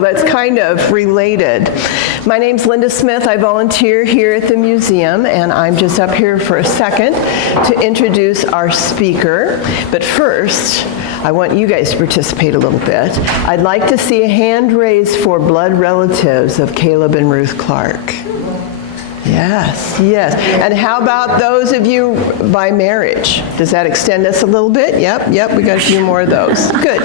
That's kind of related. My name's Linda Smith. I volunteer here at the museum, and I'm just up here for a second to introduce our speaker. But first, I want you guys to participate a little bit. I'd like to see a hand raised for blood relatives of Caleb and Ruth Clark. Yes, yes. And how about those of you by marriage? Does that extend us a little bit? Yep, we got a few more of those. Good.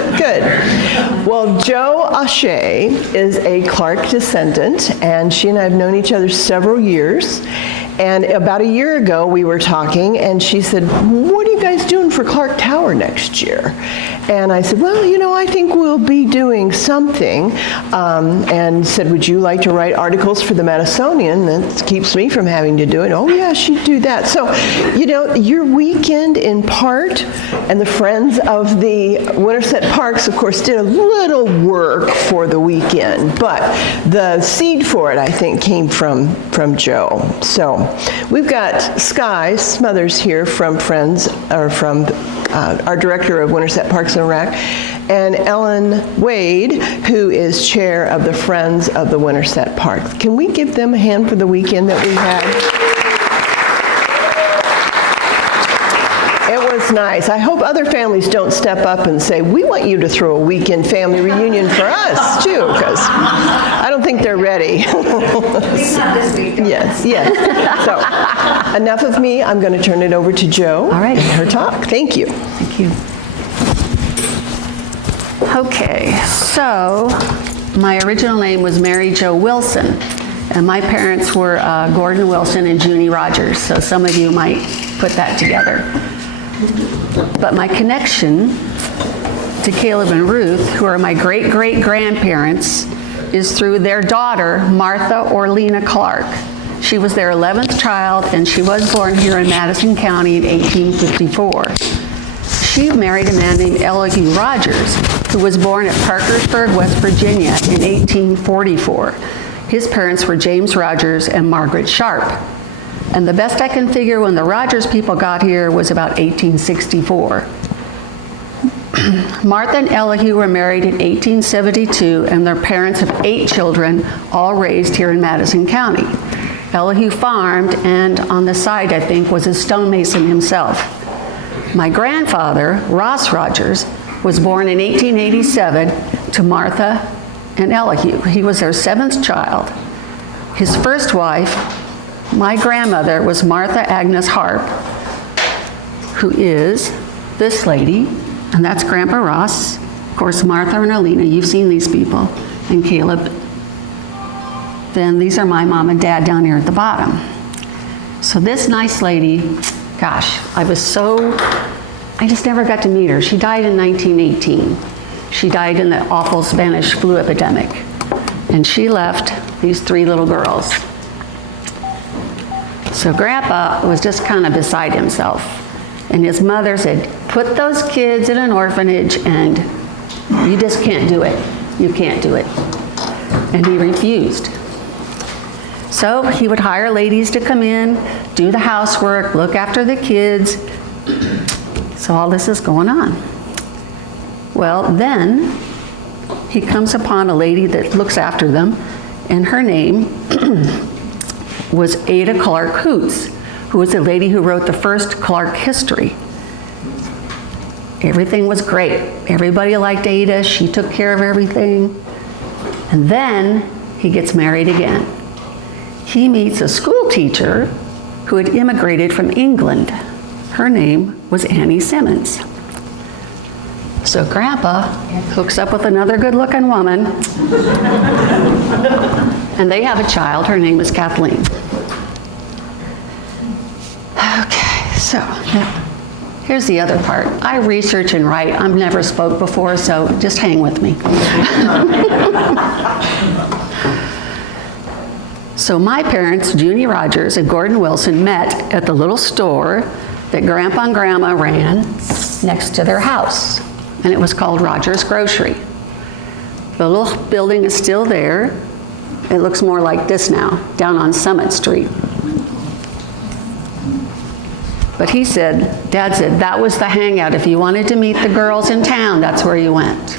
Well, Jo Achee is a Clark descendant, and she and I have known each other several years. And about a year ago, we were talking, and she said, "What are you guys doing for Clark Tower next year?" And I said, "Well, I think we'll be doing something." And said, "Would you like to write articles for the Madisonian?" That keeps me from having to do it. Oh, yeah, she'd do that. So, your weekend in part, and the Friends of the Winterset Parks, of course, did a little work for the weekend. But the seed for it, I think, came from Jo. So we've got Sky Smothers here from Friends, or from our director of Winterset Parks and Rec, and Ellen Wade, who is chair of the Friends of the Winterset Parks. Can we give them a hand for the weekend that we had? It was nice. I hope other families don't step up and say, "We want you to throw a weekend family reunion for us too," because I don't think they're ready. Maybe not this week. Yes. So enough of me. I'm going to turn it over to Jo. All right. And her talk. Thank you. Thank you. Okay, so my original name was Mary Jo Wilson, and my parents were Gordon Wilson and Junie Rogers, so some of you might put that together. But my connection to Caleb and Ruth, who are my great-great-grandparents, is through their daughter, Martha Orlena Clark. She was their 11th child, and she was born here in Madison County in 1854. She married a man named Elihu Rogers, who was born at Parkersburg, West Virginia in 1844. His parents were James Rogers and Margaret Sharp. And the best I can figure, when the Rogers people got here was about 1864. Martha and Elihu were married in 1872, and their parents have 8 children, all raised here in Madison County. Elihu farmed, and on the side, I think, was a stonemason himself. My grandfather, Ross Rogers, was born in 1887 to Martha and Elihu. He was their 7th child. His first wife, my grandmother, was Martha Agnes Harp, who is this lady, and that's Grandpa Ross. Of course, Martha and Alina, you've seen these people, and Caleb. Then these are my mom and dad down here at the bottom. So this nice lady, gosh, I just never got to meet her. She died in 1918. She died in the awful Spanish flu epidemic. And she left these 3 little girls. So Grandpa was just kind of beside himself. And his mother said, "Put those kids in an orphanage, and you just can't do it. You can't do it." And he refused. So he would hire ladies to come in, do the housework, look after the kids. So all this is going on. Well, then he comes upon a lady that looks after them, and her name was Ada Clark Hoots, who was the lady who wrote the first Clark history. Everything was great. Everybody liked Ada. She took care of everything. And then he gets married again. He meets a school teacher who had immigrated from England. Her name was Annie Simmons. So Grandpa hooks up with another good-looking woman, and they have a child. Her name is Kathleen. Okay, so here's the other part. I research and write. I've never spoke before, so just hang with me. So my parents, Junie Rogers and Gordon Wilson, met at the little store that Grandpa and Grandma ran next to their house, and it was called Rogers Grocery. The little building is still there. It looks more like this now, down on Summit Street. But he said, Dad said, that was the hangout. If you wanted to meet the girls in town, that's where you went.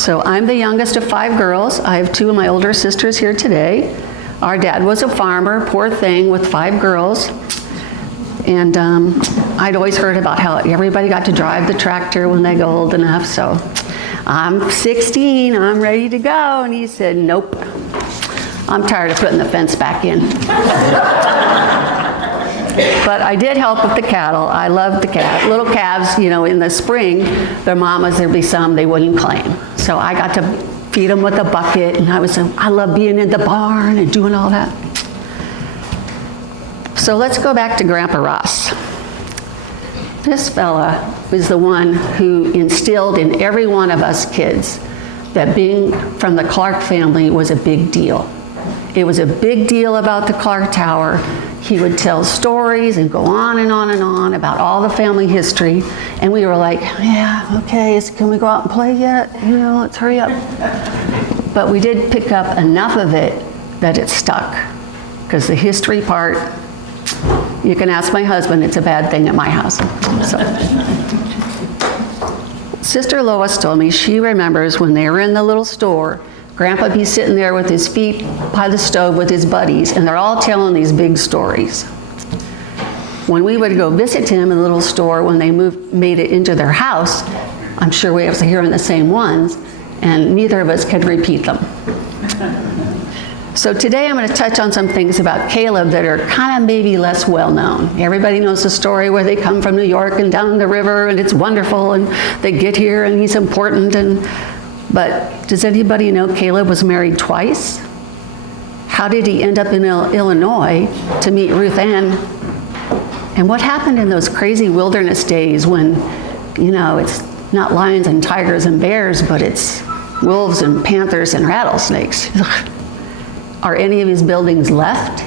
So I'm the youngest of 5 girls. I have 2 of my older sisters here today. Our dad was a farmer, poor thing, with 5 girls. And I'd always heard about how everybody got to drive the tractor when they got old enough. So I'm 16, I'm ready to go. And he said, nope, I'm tired of putting the fence back in. But I did help with the cattle. I loved the little calves, you know, in the spring, their mamas, there'd be some they wouldn't claim. So I got to feed them with a bucket, and I love being in the barn and doing all that. So let's go back to Grandpa Ross. This fella was the one who instilled in every one of us kids that being from the Clark family was a big deal. It was a big deal about the Clark Tower. He would tell stories and go on and on and on about all the family history. And we were like, yeah, okay, can we go out and play yet? You know, let's hurry up. But we did pick up enough of it that it stuck. Because the history part, you can ask my husband, it's a bad thing at my house. So. Sister Lois told me she remembers when they were in the little store, Grandpa'd be sitting there with his feet by the stove with his buddies, and they're all telling these big stories. When we would go visit him in the little store when they made it into their house, I'm sure we was hearing the same ones, and neither of us could repeat them. So today I'm going to touch on some things about Caleb that are kind of maybe less well known. Everybody knows the story where they come from New York and down the river, and it's wonderful, and they get here and he's important, but does anybody know Caleb was married twice? How did he end up in Illinois to meet Ruth Ann? And what happened in those crazy wilderness days when, you know, it's not lions and tigers and bears, but it's wolves and panthers and rattlesnakes? Are any of his buildings left?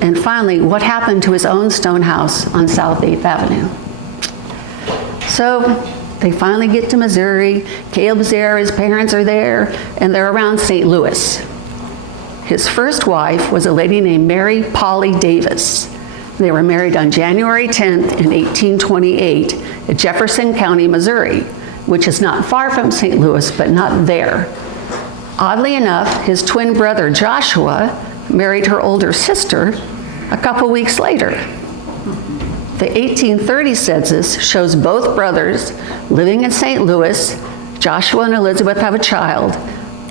And finally, what happened to his own stone house on South 8th Avenue? So they finally get to Missouri. Caleb's there, his parents are there, and they're around St. Louis. His first wife was a lady named Mary Polly Davis. They were married on January 10th in 1828 at Jefferson County, Missouri, which is not far from St. Louis, but not there. Oddly enough, his twin brother Joshua married her older sister a couple weeks later. The 1830 census shows both brothers living in St. Louis. Joshua and Elizabeth have a child.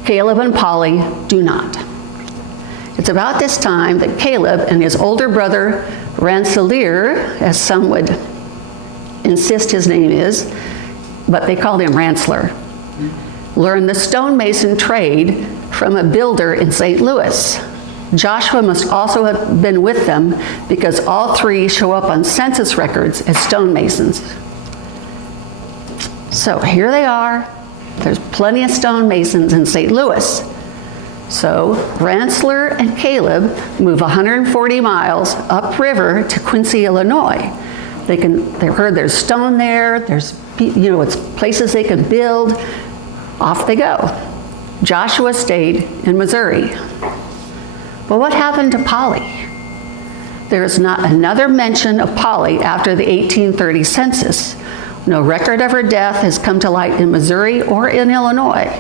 Caleb and Polly do not. It's about this time that Caleb and his older brother Rensselaer, as some would insist his name is, but they called him Rensselaer, learned the stonemason trade from a builder in St. Louis. Joshua must also have been with them because all 3 show up on census records as stonemasons. So here they are. There's plenty of stonemasons in St. Louis. So Rensselaer and Caleb move 140 miles upriver to Quincy, Illinois. They heard there's stone there. There's, you know, it's places they can build. Off they go. Joshua stayed in Missouri. But what happened to Polly? There is not another mention of Polly after the 1830 census. No record of her death has come to light in Missouri or in Illinois.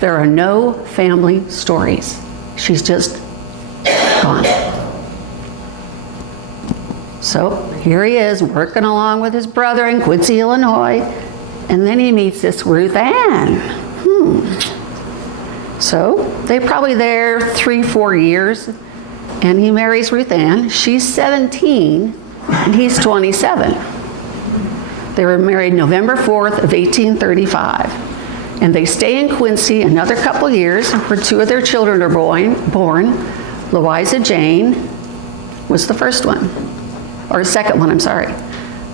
There are no family stories. She's just gone. So here he is working along with his brother in Quincy, Illinois, and then he meets this Ruth Ann. So they're probably there 3-4 years, and he marries Ruth Ann. She's 17, and he's 27. They were married November 4th of 1835, and they stay in Quincy another couple years where 2 of their children are born. Louisa Jane was the first one, or second one, I'm sorry.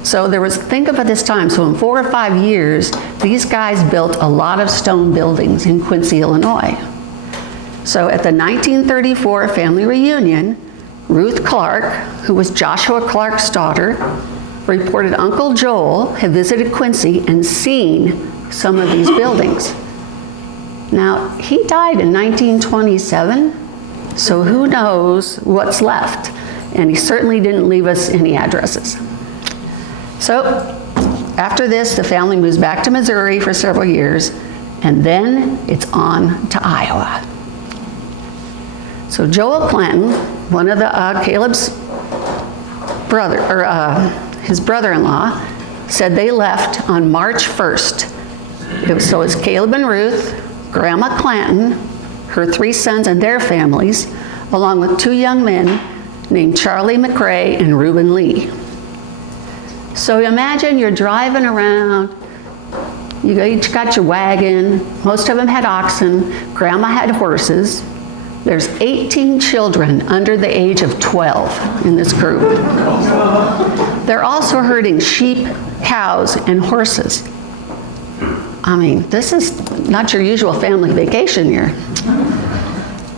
So think of it this time, so in 4 or 5 years, these guys built a lot of stone buildings in Quincy, Illinois. So at the 1934 family reunion, Ruth Clark, who was Joshua Clark's daughter, reported Uncle Joel had visited Quincy and seen some of these buildings. Now, he died in 1927, so who knows what's left, and he certainly didn't leave us any addresses. So after this, the family moves back to Missouri for several years, and then it's on to Iowa. So Joel Clanton, one of the Caleb's brother, or his brother-in-law, said they left on March 1st. So it's Caleb and Ruth, Grandma Clanton, her 3 sons and their families, along with 2 young men named Charlie McRae and Reuben Lee. So imagine you're driving around, you each got your wagon, most of them had oxen, Grandma had horses. There's 18 children under the age of 12 in this group. They're also herding sheep, cows, and horses. I mean, this is not your usual family vacation here.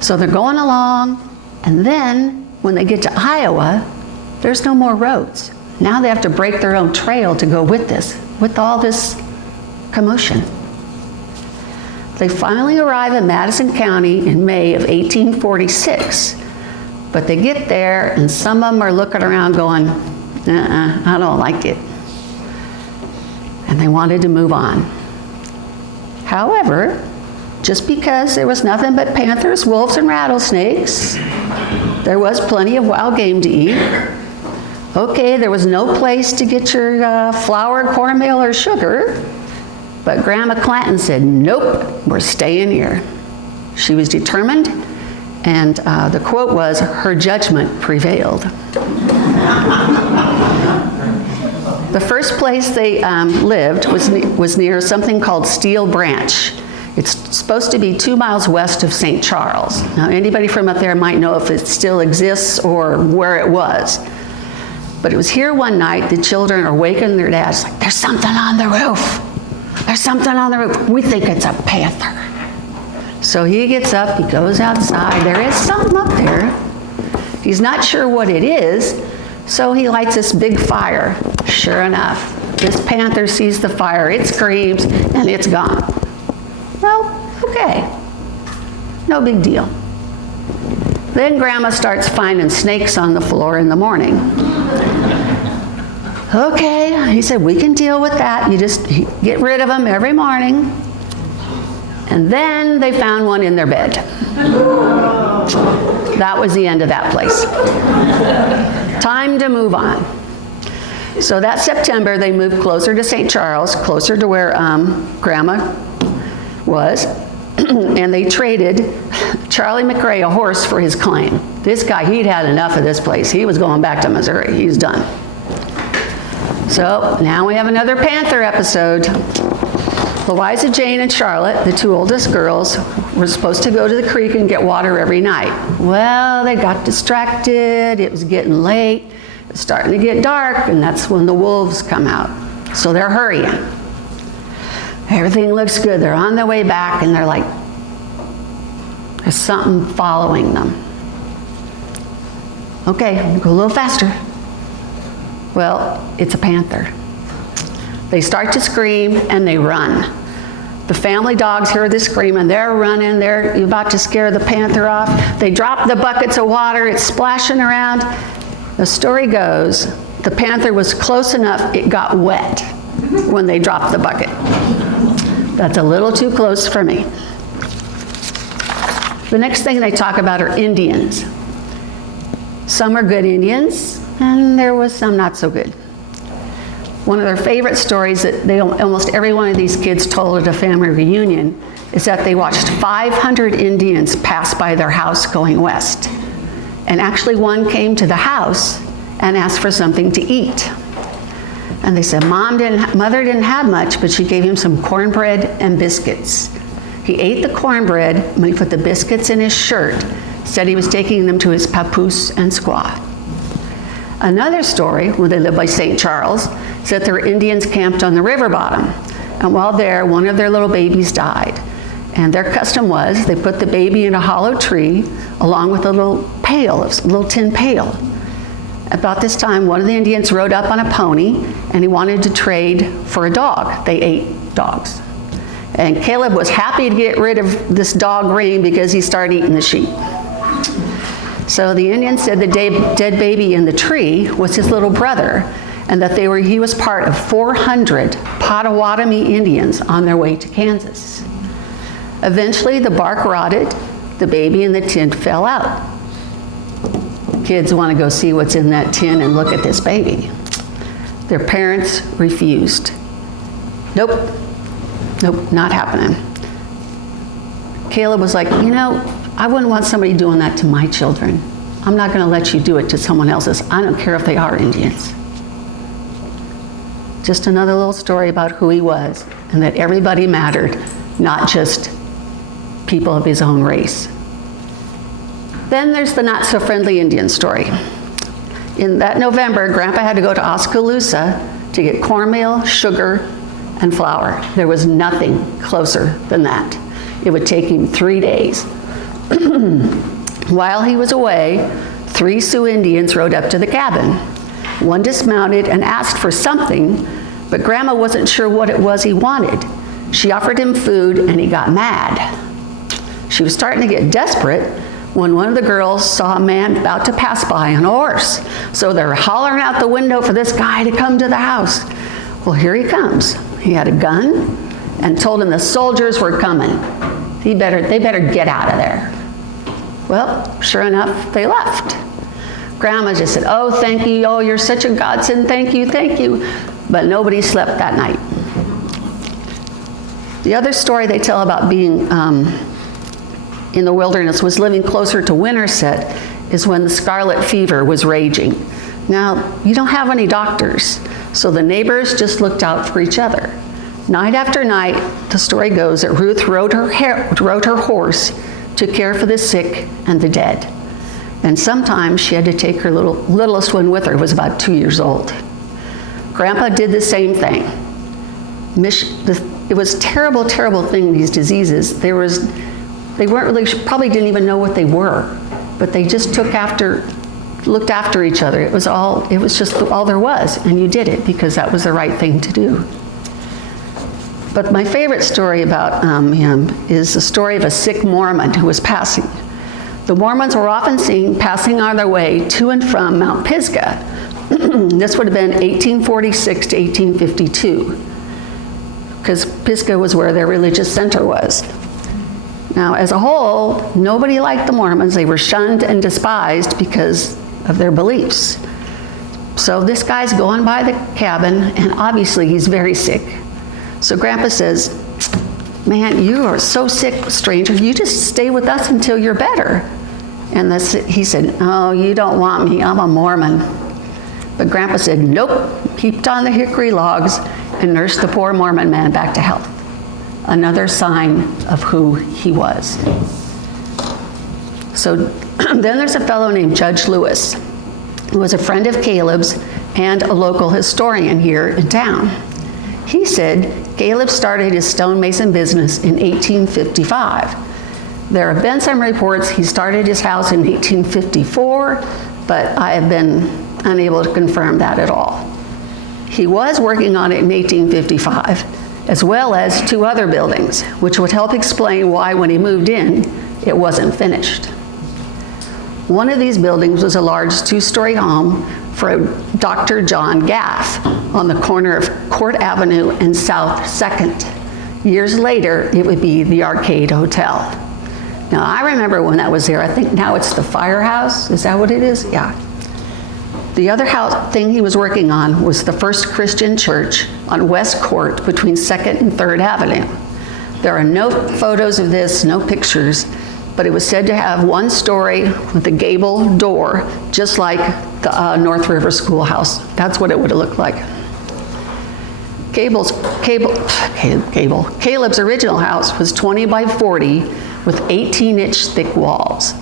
So they're going along, and then when they get to Iowa, there's no more roads. Now they have to break their own trail to go with all this commotion. They finally arrive in Madison County in May of 1846, but they get there and some of them are looking around going, I don't like it. And they wanted to move on. However, just because there was nothing but panthers, wolves, and rattlesnakes, there was plenty of wild game to eat. Okay, there was no place to get your flour, cornmeal, or sugar, but Grandma Clanton said, nope, we're staying here. She was determined, and the quote was, her judgment prevailed. The first place they lived was near something called Steel Branch. It's supposed to be 2 miles west of St. Charles. Now, anybody from up there might know if it still exists or where it was. But it was here one night, the children are waking their dads, like, there's something on the roof. There's something on the roof. We think it's a panther. So he gets up, he goes outside. There is something up there. He's not sure what it is, so he lights this big fire. Sure enough, this panther sees the fire, it screams, and it's gone. Well, okay, no big deal. Then Grandma starts finding snakes on the floor in the morning. Okay, he said, we can deal with that. You just get rid of them every morning. And then they found one in their bed. That was the end of that place. Time to move on. So that September, they moved closer to St. Charles, closer to where Grandma was, and they traded Charlie McRae a horse for his claim. This guy, he'd had enough of this place. He was going back to Missouri. He's done. So now we have another panther episode. Louisa Jane and Charlotte, the 2 oldest girls, were supposed to go to the creek and get water every night. Well, they got distracted. It was getting late. It was starting to get dark, and that's when the wolves come out. So they're hurrying. Everything looks good. They're on their way back, and they're like, there's something following them. Okay, go a little faster. Well, it's a panther. They start to scream, and they run. The family dogs hear the scream, and they're running. They're about to scare the panther off. They drop the buckets of water. It's splashing around. The story goes, the panther was close enough, it got wet when they dropped the bucket. That's a little too close for me. The next thing they talk about are Indians. Some are good Indians, and there was some not so good. One of their favorite stories that almost every one of these kids told at a family reunion is that they watched 500 Indians pass by their house going west. And actually one came to the house and asked for something to eat. And they said, Mother didn't have much, but she gave him some cornbread and biscuits. He ate the cornbread, and when he put the biscuits in his shirt, said he was taking them to his papoose and squaw. Another story, where they lived by St. Charles, is that there were Indians camped on the river bottom. And while there, one of their little babies died. And their custom was they put the baby in a hollow tree along with a little pail, a little tin pail. About this time, one of the Indians rode up on a pony, and he wanted to trade for a dog. They ate dogs. And Caleb was happy to get rid of this dog Green because he started eating the sheep. So the Indian said the dead baby in the tree was his little brother, and that he was part of 400 Potawatomi Indians on their way to Kansas. Eventually, the bark rotted, the baby in the tin fell out. Kids want to go see what's in that tin and look at this baby. Their parents refused. Nope, not happening. Caleb was like, I wouldn't want somebody doing that to my children. I'm not going to let you do it to someone else's. I don't care if they are Indians. Just another little story about who he was and that everybody mattered, not just people of his own race. Then there's the not so friendly Indian story. In that November, Grandpa had to go to Oskaloosa to get cornmeal, sugar, and flour. There was nothing closer than that. It would take him 3 days. While he was away, 3 Sioux Indians rode up to the cabin. One dismounted and asked for something, but Grandma wasn't sure what it was he wanted. She offered him food and he got mad. She was starting to get desperate when one of the girls saw a man about to pass by on a horse. So they're hollering out the window for this guy to come to the house. Well, here he comes. He had a gun and told him the soldiers were coming. They better get out of there. Well, sure enough, they left. Grandma just said, oh, thank you. Oh, you're such a godsend. Thank you, thank you. But nobody slept that night. The other story they tell about being in the wilderness was living closer to Winterset is when the scarlet fever was raging. Now, you don't have any doctors, so the neighbors just looked out for each other. Night after night, the story goes that Ruth rode her horse to care for the sick and the dead. And sometimes she had to take her littlest one with her, who was about 2 years old. Grandpa did the same thing. It was a terrible, terrible thing, these diseases. They weren't really, probably didn't even know what they were, but they just looked after each other. It was just all there was, and you did it because that was the right thing to do. But my favorite story about him is the story of a sick Mormon who was passing. The Mormons were often seen passing on their way to and from Mount Pisgah. This would have been 1846 to 1852, because Pisgah was where their religious center was. Now, as a whole, nobody liked the Mormons. They were shunned and despised because of their beliefs. So this guy's going by the cabin, and obviously he's very sick. So Grandpa says, man, you are so sick, stranger. You just stay with us until you're better. And he said, oh, you don't want me. I'm a Mormon. But Grandpa said, nope, heaped on the hickory logs and nursed the poor Mormon man back to health. Another sign of who he was. So then there's a fellow named Judge Lewis, who was a friend of Caleb's and a local historian here in town. He said Caleb started his stonemason business in 1855. There have been some reports he started his house in 1854, but I have been unable to confirm that at all. He was working on it in 1855, as well as 2 other buildings, which would help explain why when he moved in, it wasn't finished. One of these buildings was a large 2-story home for Dr. John Gaff on the corner of Court Avenue and South 2nd. Years later, it would be the Arcade Hotel. Now, I remember when that was there. I think now it's the Firehouse. Is that what it is? Yeah. The other thing he was working on was the First Christian Church on West Court between 2nd and 3rd Avenue. There are no photos of this, no pictures, but it was said to have 1 story with a gable door, just like the North River Schoolhouse. That's what it would have looked like. Caleb's original house was 20 by 40 with 18-inch thick walls.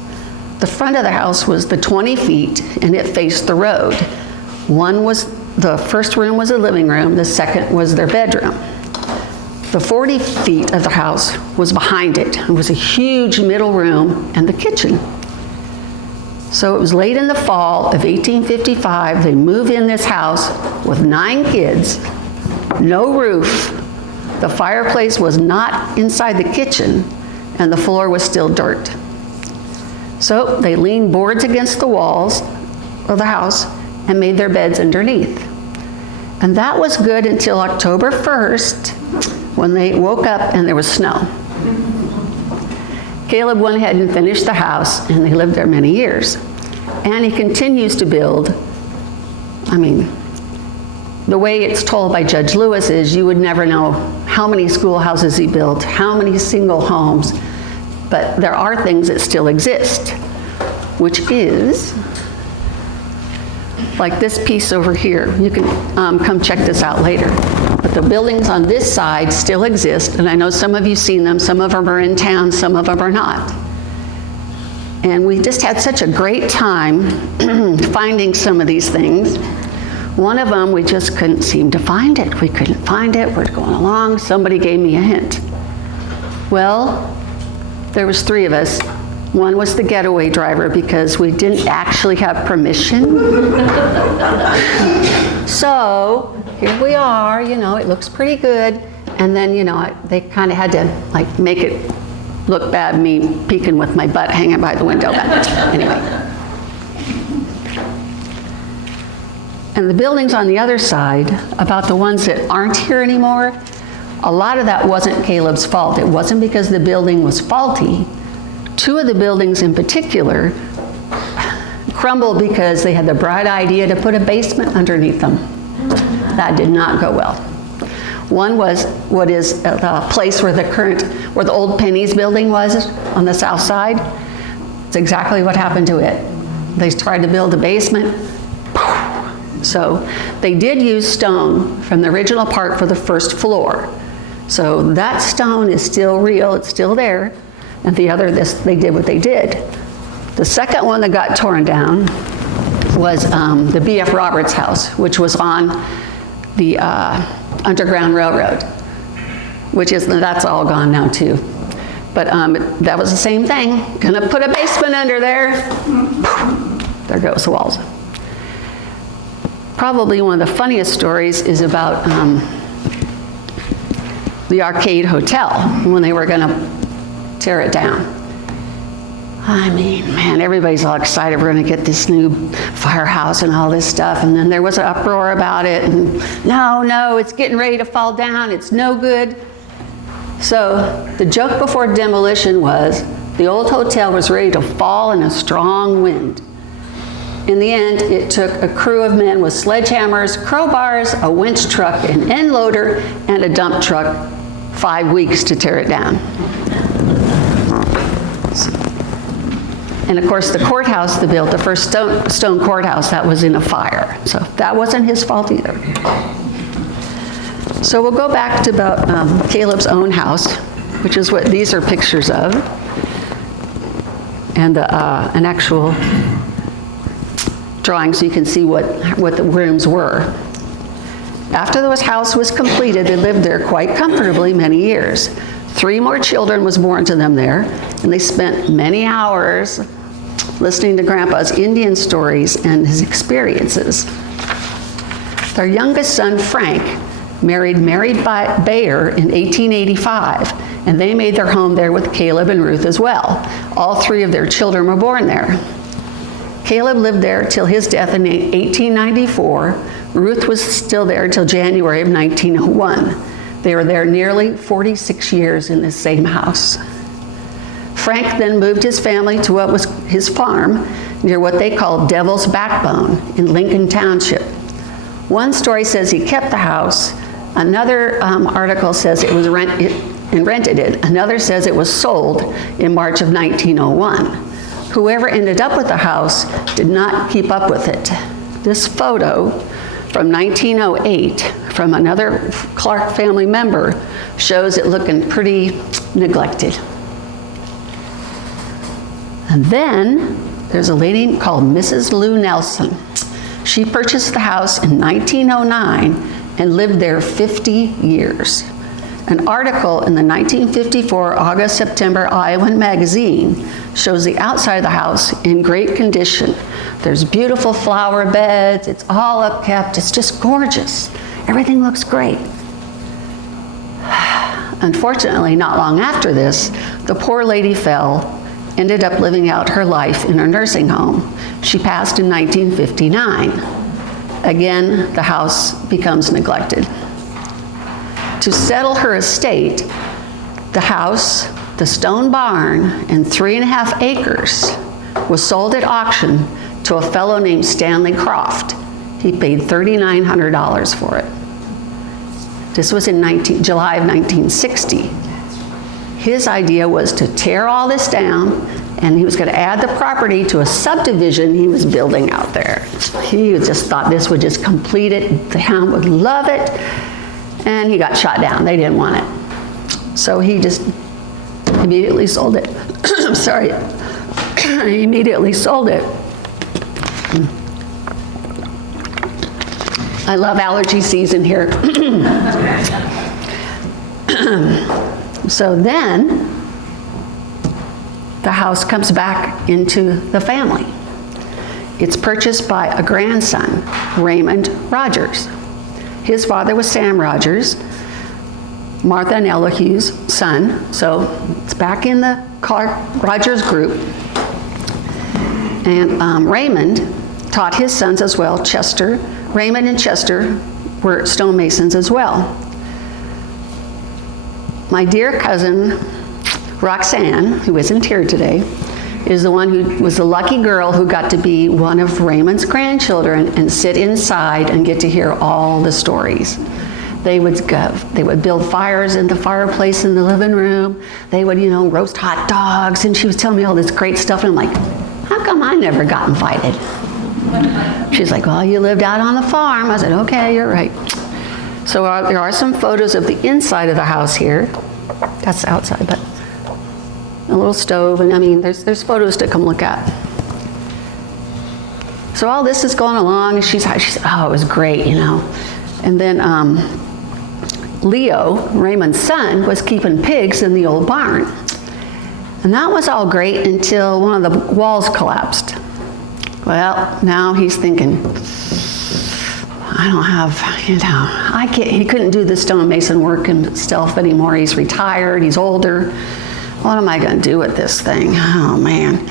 The front of the house was the 20 feet and it faced the road. The first room was a living room, the second was their bedroom. The 40 feet of the house was behind it. It was a huge middle room and the kitchen. So it was late in the fall of 1855, they move in this house with 9 kids, no roof. The fireplace was not inside the kitchen and the floor was still dirt. So they leaned boards against the walls of the house and made their beds underneath. And that was good until October 1st, when they woke up and there was snow. Caleb went ahead and finished the house, and they lived there many years. And he continues to build. I mean, the way it's told by Judge Lewis is you would never know how many schoolhouses he built, how many single homes, but there are things that still exist, which is like this piece over here. You can come check this out later. But the buildings on this side still exist, and I know some of you've seen them. Some of them are in town, some of them are not. And we just had such a great time finding some of these things. One of them, we just couldn't seem to find it. We couldn't find it. We're going along. Somebody gave me a hint. Well, there was 3 of us. One was the getaway driver because we didn't actually have permission. So here we are, you know, it looks pretty good. And then, you know, they kind of had to like make it look bad, me peeking with my butt hanging by the window. But anyway. And the buildings on the other side, about the ones that aren't here anymore, a lot of that wasn't Caleb's fault. It wasn't because the building was faulty. 2 of the buildings in particular crumbled because they had the bright idea to put a basement underneath them. That did not go well. One was what is the place where the old Penny's building was on the south side. It's exactly what happened to it. They tried to build a basement. So they did use stone from the original part for the first floor. So that stone is still real, it's still there. And the other, they did what they did. The second one that got torn down was the B.F. Roberts house, which was on the Underground Railroad, that's all gone now too. But that was the same thing. Gonna put a basement under there. There goes the walls. Probably one of the funniest stories is about the Arcade Hotel when they were gonna tear it down. I mean, man, everybody's all excited. We're going to get this new firehouse and all this stuff. And then there was an uproar about it. And no, it's getting ready to fall down. It's no good. So the joke before demolition was the old hotel was ready to fall in a strong wind. In the end, it took a crew of men with sledgehammers, crowbars, a winch truck, an end loader, and a dump truck 5 weeks to tear it down. And of course, the courthouse they built, the first stone courthouse, that was in a fire. So that wasn't his fault either. So we'll go back to about Caleb's own house, which is what these are pictures of, and an actual drawing so you can see what the rooms were. After the house was completed, they lived there quite comfortably many years. 3 more children was born to them there, and they spent many hours listening to Grandpa's Indian stories and his experiences. Their youngest son, Frank, married Mary Bayer in 1885, and they made their home there with Caleb and Ruth as well. All 3 of their children were born there. Caleb lived there till his death in 1894. Ruth was still there till January of 1901. They were there nearly 46 years in this same house. Frank then moved his family to what was his farm near what they called Devil's Backbone in Lincoln Township. One story says he kept the house. Another article says it was rented it. Another says it was sold in March of 1901. Whoever ended up with the house did not keep up with it. This photo from 1908 from another Clark family member shows it looking pretty neglected. And then there's a lady called Mrs. Lou Nelson. She purchased the house in 1909 and lived there 50 years. An article in the 1954 August-September Iowan magazine shows the outside of the house in great condition. There's beautiful flower beds, it's all upkept, it's just gorgeous. Everything looks great. Unfortunately, not long after this, the poor lady fell, ended up living out her life in her nursing home. She passed in 1959. Again, the house becomes neglected. To settle her estate, the house The stone barn and 3.5 acres was sold at auction to a fellow named Stanley Croft. He paid $3,900 for it. This was in July of 1960. His idea was to tear all this down, and he was going to add the property to a subdivision he was building out there. He just thought this would just complete it, the town would love it, and he got shot down. They didn't want it. So he just immediately sold it. Sorry. He immediately sold it. I love allergy season here. So then, the house comes back into the family. It's purchased by a grandson, Raymond Rogers. His father was Sam Rogers, Martha and Elihu's son, so it's back in the Clark Rogers group. And Raymond taught his sons as well, Chester. Raymond and Chester were stonemasons as well. My dear cousin, Roxanne, who isn't here today, is the one who was the lucky girl who got to be one of Raymond's grandchildren and sit inside and get to hear all the stories. They would build fires in the fireplace in the living room. They would, roast hot dogs, and she was telling me all this great stuff, and I'm like, how come I never got invited? She's like, well, you lived out on the farm. I said, okay, you're right. So there are some photos of the inside of the house here. That's the outside, but a little stove, and I mean, there's photos to come look at. So all this is going along, and she said, oh, it was great, And then Leo, Raymond's son, was keeping pigs in the old barn. And that was all great until one of the walls collapsed. Well, now he's thinking, I don't have, he couldn't do the stonemason work himself anymore. He's retired, he's older. What am I going to do with this thing? Oh, man.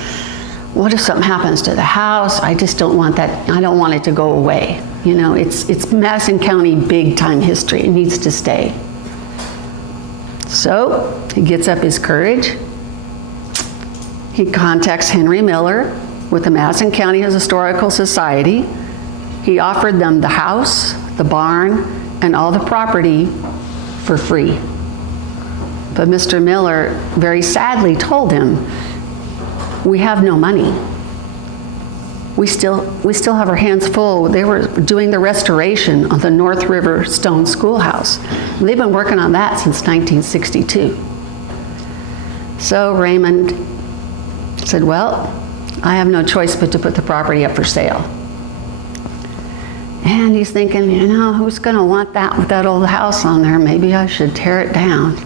What if something happens to the house? I just don't want that. I don't want it to go away. It's Madison County big time history. It needs to stay. So he gets up his courage. He contacts Henry Miller with the Madison County Historical Society. He offered them the house, the barn, and all the property for free. But Mr. Miller very sadly told him, we have no money. We still have our hands full. They were doing the restoration of the North River Stone Schoolhouse. They've been working on that since 1962. So Raymond said, well, I have no choice but to put the property up for sale. And he's thinking, who's going to want that with that old house on there? Maybe I should tear it down.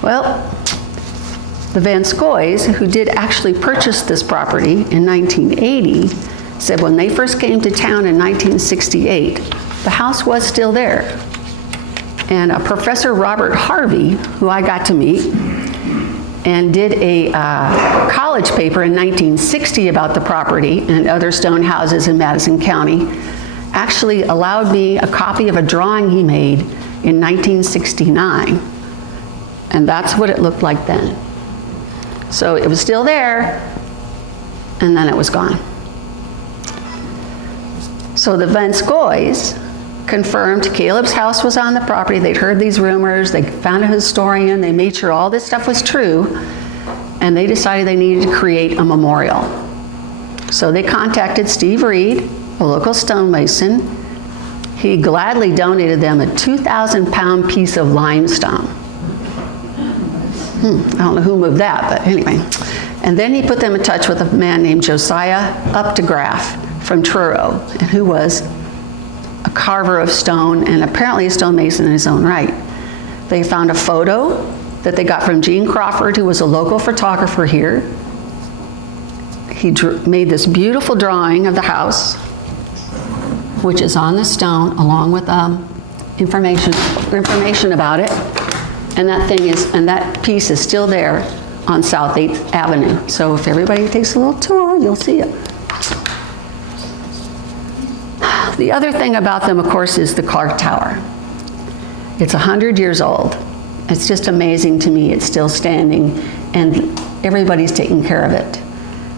Well, the Van Scoys, who did actually purchase this property in 1980, said when they first came to town in 1968, the house was still there. And Professor Robert Harvey, who I got to meet, and did a college paper in 1960 about the property and other stone houses in Madison County, actually allowed me a copy of a drawing he made in 1969. And that's what it looked like then. So it was still there, and then it was gone. So the Van Scoys confirmed Caleb's house was on the property. They'd heard these rumors. They found a historian. They made sure all this stuff was true, and they decided they needed to create a memorial. So they contacted Steve Reed, a local stonemason. He gladly donated them a 2,000-pound piece of limestone. I don't know who moved that, but anyway. And then he put them in touch with a man named Josiah Updegraff from Truro, who was a carver of stone and apparently a stonemason in his own right. They found a photo that they got from Gene Crawford, who was a local photographer here. He made this beautiful drawing of the house, which is on the stone, along with information about it. And that piece is still there on South 8th Avenue. So if everybody takes a little tour, you'll see it. The other thing about them, of course, is the Clark Tower. It's 100 years old. It's just amazing to me it's still standing and everybody's taking care of it.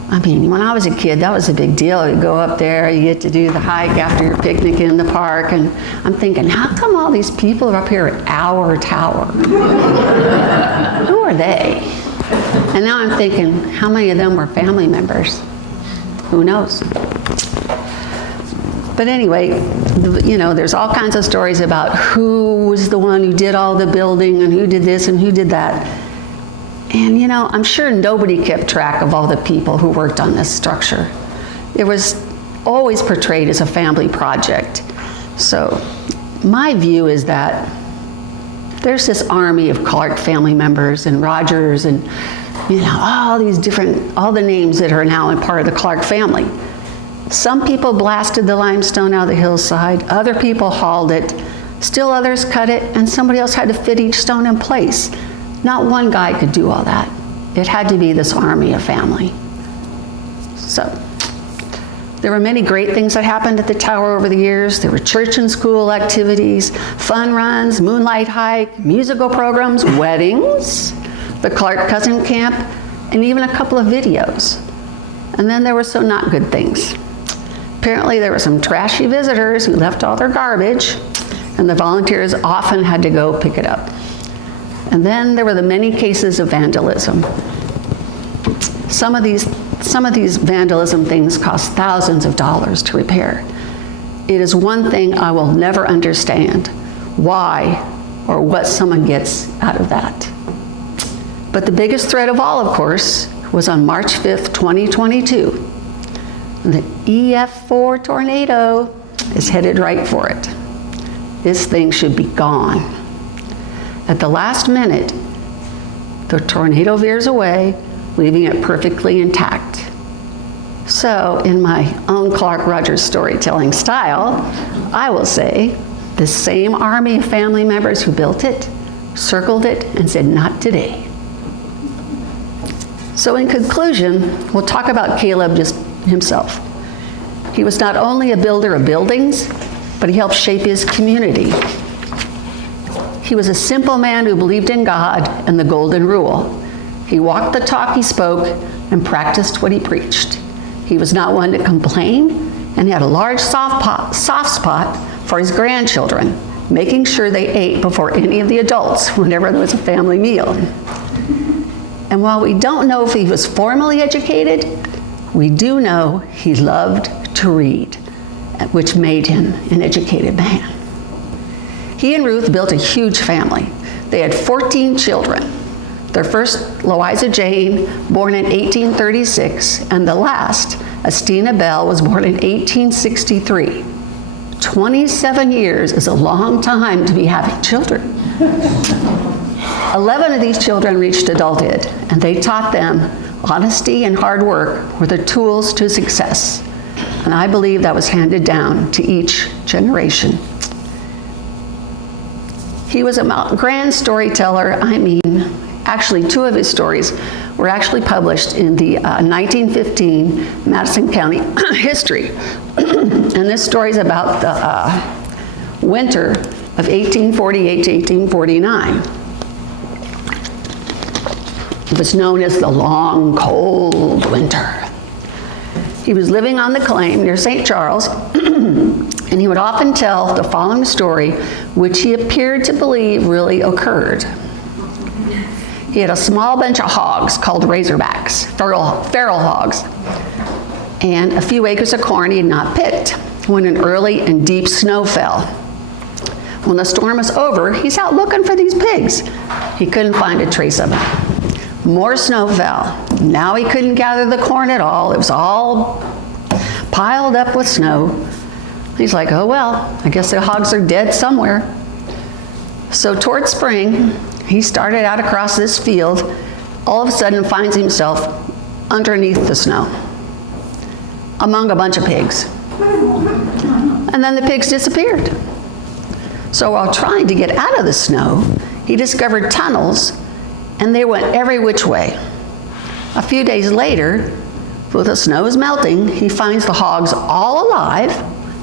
I mean, when I was a kid, that was a big deal. You go up there, you get to do the hike after your picnic in the park, and I'm thinking, how come all these people are up here at our tower? Who are they? And now I'm thinking, how many of them were family members? Who knows? But anyway, you know, there's all kinds of stories about who was the one who did all the building and who did this and who did that. And you know, I'm sure nobody kept track of all the people who worked on this structure. It was always portrayed as a family project. So my view is that there's this army of Clark family members and Rogers and, you know, all the names that are now in part of the Clark family. Some people blasted the limestone out of the hillside, other people hauled it, still others cut it, and somebody else had to fit each stone in place. Not one guy could do all that. It had to be this army of family. So, there were many great things that happened at the tower over the years. There were church and school activities, fun runs, moonlight hike, musical programs, weddings, the Clark Cousin Camp, and even a couple of videos. And then there were some not good things. Apparently there were some trashy visitors who left all their garbage, and the volunteers often had to go pick it up. And then there were the many cases of vandalism. Some of these vandalism things cost thousands of dollars to repair. It is one thing I will never understand, why or what someone gets out of that. But the biggest threat of all, of course, was on March 5th, 2022. The EF4 tornado is headed right for it. This thing should be gone. At the last minute, the tornado veers away, leaving it perfectly intact. So, in my own Clark Rogers storytelling style, I will say, the same army of family members who built it, circled it, and said, not today. So in conclusion, we'll talk about Caleb just himself. He was not only a builder of buildings, but he helped shape his community. He was a simple man who believed in God and the golden rule. He walked the talk he spoke and practiced what he preached. He was not one to complain and had a large soft spot for his grandchildren, making sure they ate before any of the adults whenever there was a family meal. And while we don't know if he was formally educated, we do know he loved to read, which made him an educated man. He and Ruth built a huge family. They had 14 children. Their first, Louisa Jane, born in 1836, and the last, Estina Bell, was born in 1863. 27 years is a long time to be having children. 11 of these children reached adulthood, and they taught them honesty and hard work were the tools to success. And I believe that was handed down to each generation. He was a grand storyteller. I mean, actually, 2 of his stories were actually published in the 1915 Madison County history. And this story is about the winter of 1848 to 1849. It was known as the long, cold winter. He was living on the claim near St. Charles, and he would often tell the following story, which he appeared to believe really occurred. He had a small bunch of hogs called razorbacks, feral hogs, and a few acres of corn he had not picked when an early and deep snow fell. When the storm was over, he's out looking for these pigs. He couldn't find a trace of them. More snow fell. Now he couldn't gather the corn at all. It was all piled up with snow. He's like, oh well, I guess the hogs are dead somewhere. So towards spring, he started out across this field, all of a sudden finds himself underneath the snow, among a bunch of pigs. And then the pigs disappeared. So while trying to get out of the snow, he discovered tunnels, and they went every which way. A few days later, when the snow is melting, he finds the hogs all alive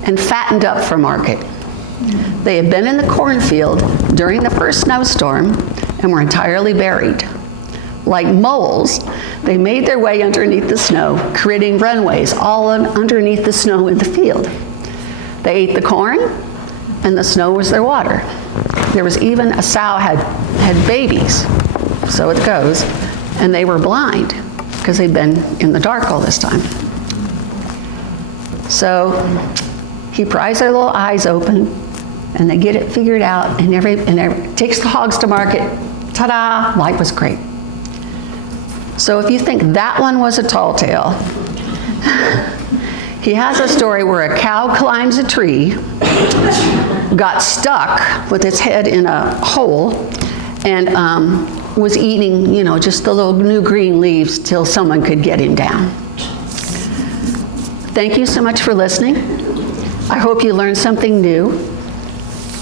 and fattened up for market. They had been in the cornfield during the first snowstorm, and were entirely buried. Like moles, they made their way underneath the snow, creating runways all underneath the snow in the field. They ate the corn, and the snow was their water. There was even a sow had babies, so it goes, and they were blind because they'd been in the dark all this time. So he pries their little eyes open, and they get it figured out, and takes the hogs to market. Ta-da! Life was great. So if you think that one was a tall tale, he has a story where a cow climbs a tree, got stuck with its head in a hole, and was eating, just the little new green leaves till someone could get him down. Thank you so much for listening. I hope you learned something new,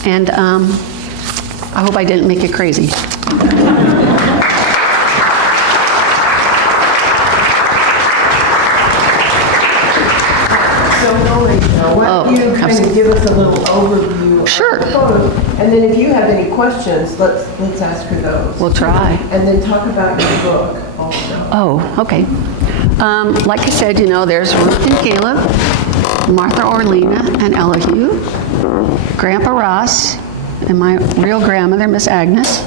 and I hope I didn't make you crazy. Why don't you kind of give us a little overview of Sure. the photos, and then if you have any questions, let's ask her those. We'll try. And then talk about your book also. Oh, okay. Like I said, there's Ruth and Caleb, Martha Orlina and Elihu, Grandpa Ross, and my real grandmother, Miss Agnes,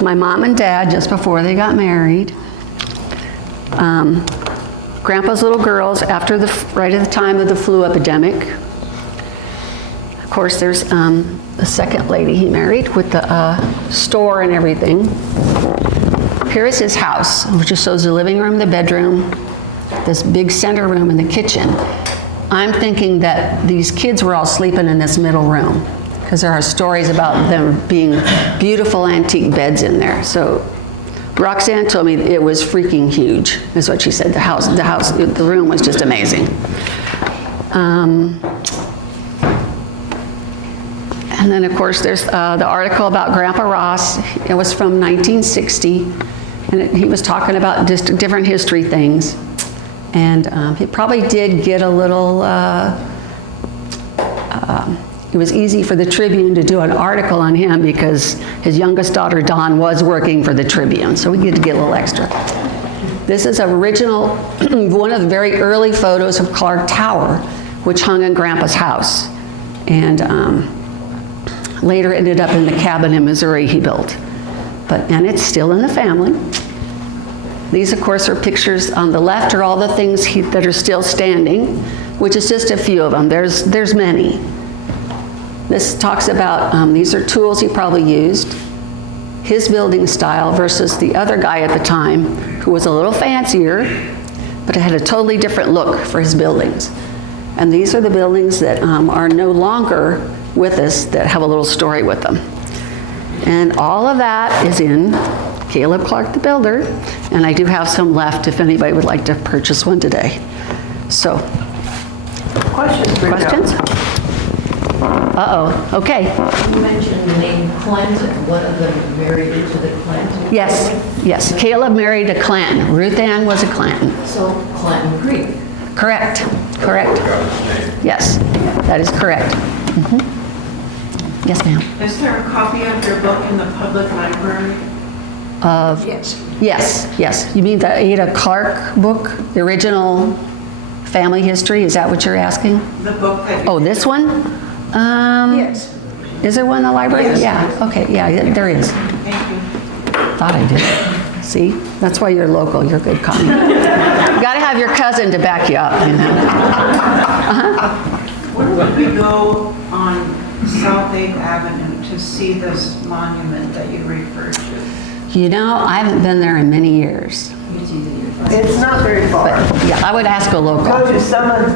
my mom and dad just before they got married, Grandpa's little girls right at the time of the flu epidemic. Of course, there's the second lady he married with the store and everything. Here is his house, which just shows the living room, the bedroom, this big center room, and the kitchen. I'm thinking that these kids were all sleeping in this middle room because there are stories about them being beautiful antique beds in there. So Roxanne told me it was freaking huge, is what she said. The room was just amazing. And then, of course, there's the article about Grandpa Ross. It was from 1960, and he was talking about just different history things. And he probably did get a little, it was easy for the Tribune to do an article on him because his youngest daughter, Dawn, was working for the Tribune, so we get to get a little extra. This is original, one of the very early photos of Clark Tower, which hung in Grandpa's house. And later ended up in the cabin in Missouri he built. And it's still in the family. These, of course, are pictures on the left are all the things that are still standing, which is just a few of them. There's many. This talks about, these are tools he probably used, his building style versus the other guy at the time who was a little fancier, but it had a totally different look for his buildings. And these are the buildings that are no longer with us that have a little story with them. And all of that is in Caleb Clark the Builder, and I do have some left if anybody would like to purchase one today. So, questions? Uh-oh, okay. You mentioned the name Clinton. One of them married into the Clinton? Yes. Caleb married a Clanton. Ruth Ann was a Clanton. So Clinton Creek. Correct. Yes, that is correct. Mm-hmm. Yes, ma'am. Is there a copy of your book in the public library? Yes. You mean the Ada Clark book, the original family history? Is that what you're asking? The book that you... Oh, this one? Yes. Is there one in the library? Yes. Yeah, okay, yeah, there is. Thank you. Thought I did. See, that's why you're local, you're good, Connie. You gotta have your cousin to back you up, Where would we go on South 8th Avenue to see this monument that you referred to? I haven't been there in many years. It's not very far. Yeah, I would ask a local. Go to Summit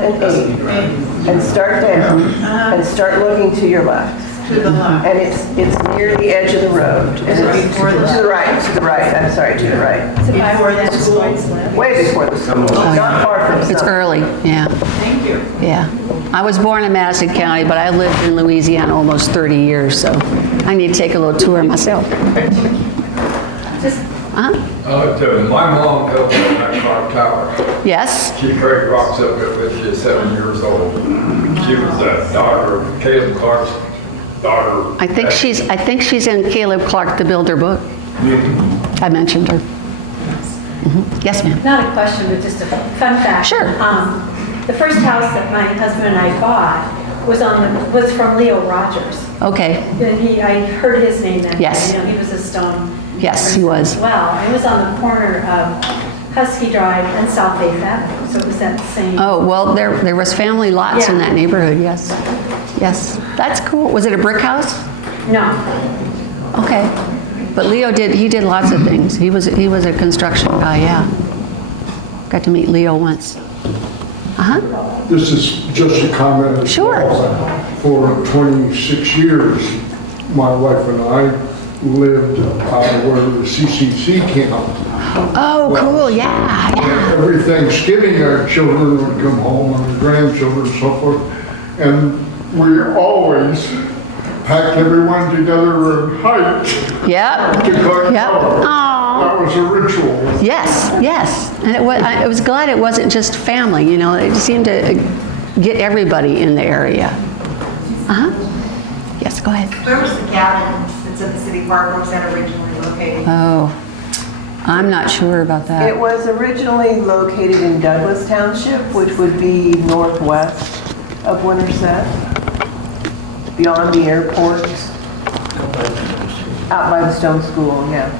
and 8th, and start down, and start looking to your left. To the left. And it's near the edge of the road. And it's to the right, I'm sorry, to the right. Before the school? Way before the school, not far from It's Summit. early, yeah. Thank you. Yeah. I was born in Madison County, but I lived in Louisiana almost 30 years, so I need to take a little tour myself. My mom helped me in that Clark Tower. Yes? She carried rocks up it when she was 7 years old. She was the daughter of Caleb Clark's daughter. I think she's in Caleb Clark, the Builder book. I mentioned her. Yes, ma'am. Not a question, but just a fun fact. Sure. The first house that my husband and I bought was from Leo Rogers. Okay. And I heard his name then. Yes. You know, he was a stone. Yes, person he was. as well, it was on the corner of Husky Drive and South 8th Avenue, so it was that same. Oh, well, there was family lots in Yeah. that neighborhood, yes. Yes, that's cool. Was it a brick house? No. Okay. But Leo did lots of things. He was a construction guy, yeah. Got to meet Leo once. Uh-huh. This is just a comment. as Sure. well. For 26 years, my wife and I lived out of where the CCC camp. Oh, cool, yeah, yeah. Every Thanksgiving, our children would come home, our grandchildren and so forth, and we always packed everyone together and hiked Yep. to Clark Yep. Tower. Aw. That was a ritual. Yes, yes. And I was glad it wasn't just family, you know, it seemed to get everybody in the area. Uh-huh. Yes, go ahead. Where was the cabin that's in the city park? Where was that originally located? Oh, I'm not sure about It that. was originally located in Douglas Township, which would be northwest of Winterset, beyond the airport, out by the stone school, yeah.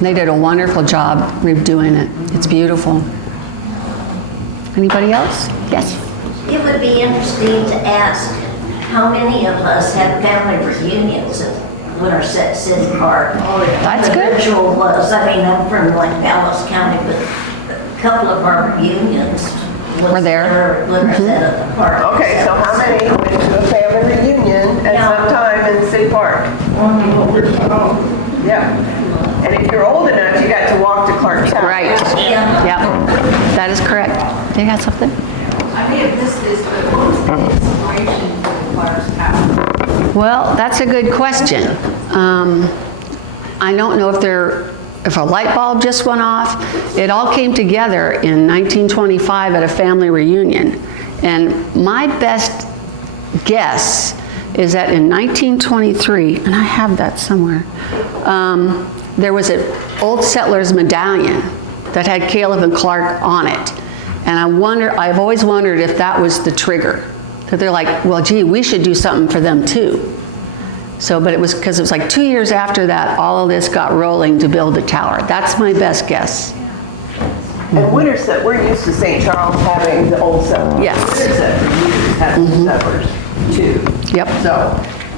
They did a wonderful job redoing it. It's beautiful. Anybody else? Yes. It would be interesting to ask how many of us had family reunions at Winterset City Park. That's The good. ritual was, I mean, I'm from like Dallas County, but a couple of our reunions Were there. were at Winterset at the park. Okay, so how many went to a family reunion at Yeah. some time in City Park? Yeah. And if you're old enough, you got to walk to Clark Tower. Right. Yeah. Yep. That is correct. They got something? I may have missed this, but what was the inspiration for the Clark's Tower? Well, that's a good question. I don't know if a light bulb just went off. It all came together in 1925 at a family reunion. And my best guess is that in 1923, and I have that somewhere, there was an old settler's medallion that had Caleb and Clark on it. And I've always wondered if that was the trigger. That they're like, well, gee, we should do something for them too. So, but it was because it was like 2 years after that, all of this got rolling to build the tower. That's my best guess. And Winterset, we're used to St. Charles having the old settlers. Yes. Winterset had the settlers too. Yep. So,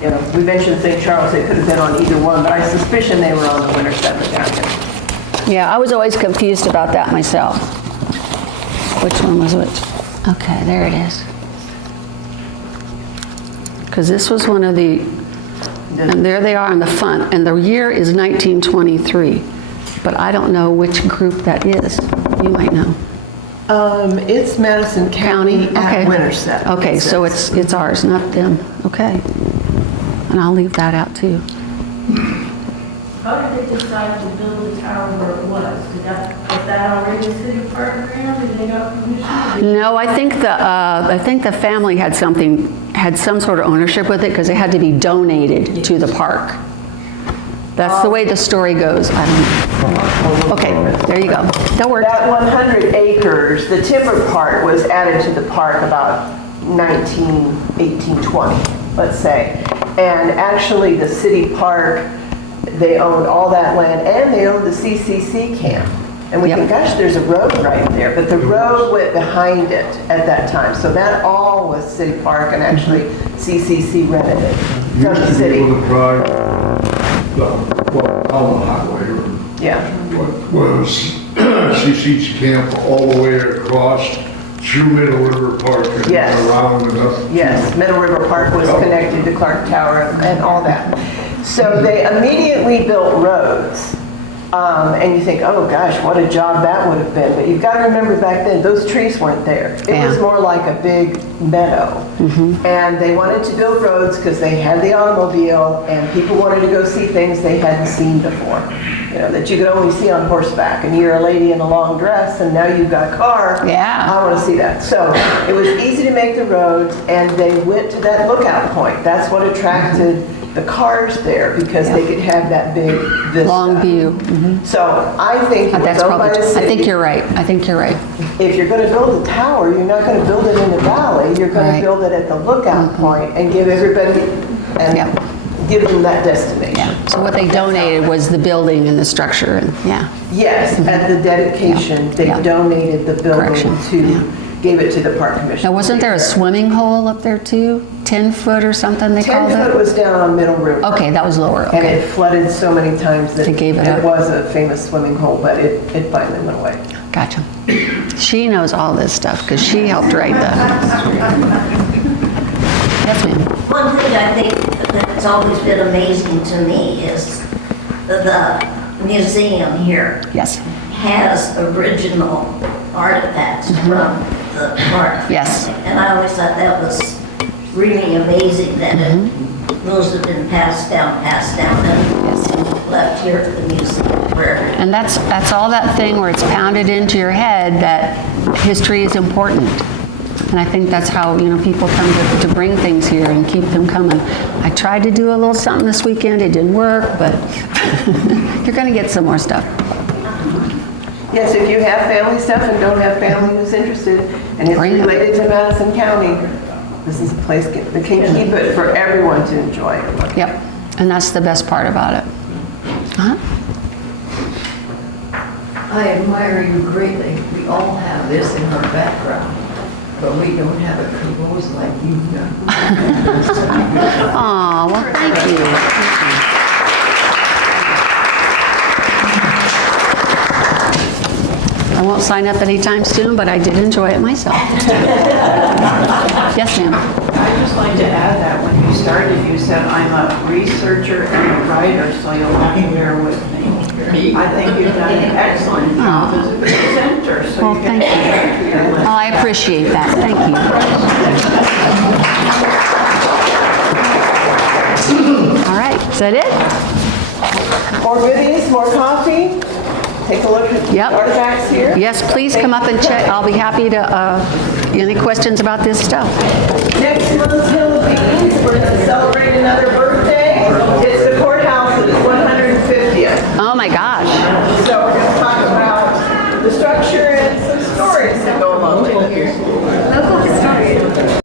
you know, we mentioned St. Charles, they could have been on either one, but I suspicion they were on the Winterset medallion. Yeah, I was always confused about that myself. Which one was which? Okay, there it is. Because this was one of the, and there they are on the front, and the year is 1923. But I don't know which group that is. You might know. It's Madison County Okay. at Winterset. Okay, so it's ours, not them. Okay. And I'll leave that out too. How did they decide to build the tower where it was? Was that already a city park grant? Did they got permission? No, I think the family had some sort of ownership with it because it had to be donated to the park. That's the way the story goes. I don't know. Okay, there you go. That worked. That 100 acres, the timber part was added to the park about 1820, let's say. And actually the city park, they owned all that land and they owned the CCC camp. And we Yep. think, gosh, there's a road right there, but the road went behind it at that time. So that all was city park and actually CCC rented it from the Used to be city. able to drive on the highway, or Yeah. what was CC's camp all the way across through Middle River Park and Yes. around and up. Yes, Middle River Park was connected to Clark Tower and all that. So they immediately built roads. And you think, oh gosh, what a job that would have been. But you've got to remember back then, those trees weren't there. It was Yeah. more like a big meadow. And they wanted to build roads because they had the automobile and people wanted to go see things they hadn't seen before. You know, that you could only see on horseback. And you're a lady in a long dress and now you've got a car. Yeah. I want to see that. So it was easy to make the roads and they went to that lookout point. That's what attracted the cars there because they could have that big vista. Long view. So I think it was That's owned by probably, the I city. think you're right. I think you're right. If you're going to build a tower, you're not going to build it in the valley. You're going Right. to build it at the lookout point and give everybody, and Yep. give them that destination. So what they donated was the building and the structure, and yeah. Yes, at the dedication, they Yeah. donated the building Correction. to, gave it to the park commission. Now, wasn't there a swimming hole up there too? 10 foot or something they 10 called foot it? was down on Middle River. Okay, that was lower, And okay. it flooded so many times that They gave it up. was a famous swimming hole, but it finally went away. Gotcha. She knows all this stuff because she helped write that. Yes, ma'am. One thing I think that's always been amazing to me is the museum here Yes. has original artifacts from the park. Yes. And I always thought that was really amazing that those have been passed down and left here at the museum where And that's all that thing where it's pounded into your head that history is important. And I think that's how, people come to bring things here and keep them coming. I tried to do a little something this weekend. It didn't work, but you're going to get some more stuff. Yes, if you have family stuff and don't have family who's interested, and it's Bring it. related to Madison County, this is a place that can keep it for everyone to enjoy. Yep. And that's the best part about it. Uh-huh. I admire you greatly. We all have this in our background, but we don't have it composed like you've done. Aw, well, thank you. I won't sign up anytime soon, but I did enjoy it myself. Yes, ma'am. I'd just like to add that when you started, you said, I'm a researcher and a writer, so you'll have to bear with me. I think you've done an excellent job as a presenter, so Well, you can thank add to your Oh, list. I appreciate that. Thank you. All right, is that it? More goodies, more coffee. Take a look at Yep. the artifacts here. Yes, please come up and check. I'll be happy to, any questions about this stuff? Next month's Hill of Beans, we're going to celebrate another birthday. It's the courthouse, it's 150th. Oh, my gosh. So we're going to talk about the structure and some stories that go along with it. Local historian.